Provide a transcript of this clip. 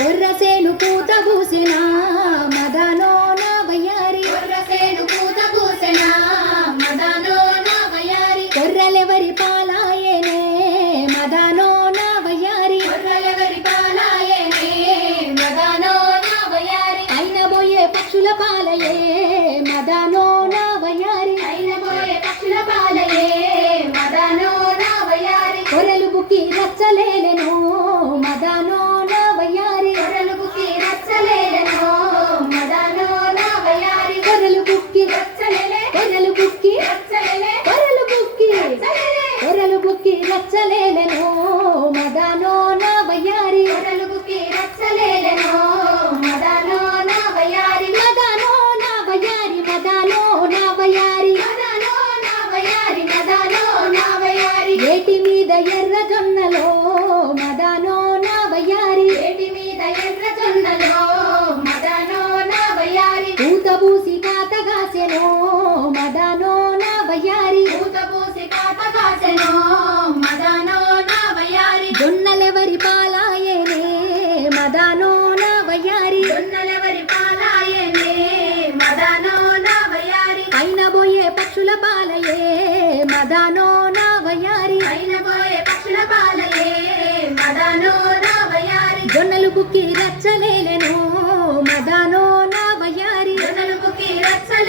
కొర్రసేను పూత పూసిన మదనో నా వయ్యారి కొర్రసేను పూత పూసిన మదనో నా వయ్యారి కొర్రలెవరి పాలాయనే మదనో నా వయ్యారి కొర్రలెవరి పాలాయనే మదనో నా వయ్యారి అయిన బోయే పక్షుల పాలయే మదనో నా వయ్యారి అయిన పోయే పక్షుల పాలయే మదనో నా వయ్యారి కొరలు బుక్కి రచ్చలేలెను మదనో నా వయ్యారి కొర్రలు బుక్కి రచ్చలేలెను మదనో నా వయ్యారి కొరలు బుక్కి రచ్చలేలే కొరలు బుక్కి రచ్చలేలే కొరలు బుక్కి రచ్చలేలే కొరలు బుక్కి రచ్చలేలెను మదనో నా వయ్యారి కొర్రలు బుక్కి రచ్చలేలెను మదనో నా వయ్యారి మదనో నా వయ్యారి మదనో నా వయ్యారి మదనో నా వయ్యారి మదనో నా వయ్యారి ఏటి మీద ఎర్ర జొన్నలో మదనో నా వయ్యారి ఏటి మీద ఎర్ర జొన్నలో మదనో నా వయ్యారి పూత పూసి కాతగాసెను మదనో నా వయ్యారి పూత పూసి కాత కాసెను మదనో నా వయ్యారి జొన్నలెవరి పాలాయనే మదనో నా వయ్యారి జొన్నలెవరి పాలాయనే మదనో నా వయ్యారి అయిన బోయే పక్షుల పాలయే మదనో నా వయ్యారి అయిన పోయే పక్షుల పాలయే మదనో నా వయ్యారి జొన్నలు బుక్కి రచ్చలేలెను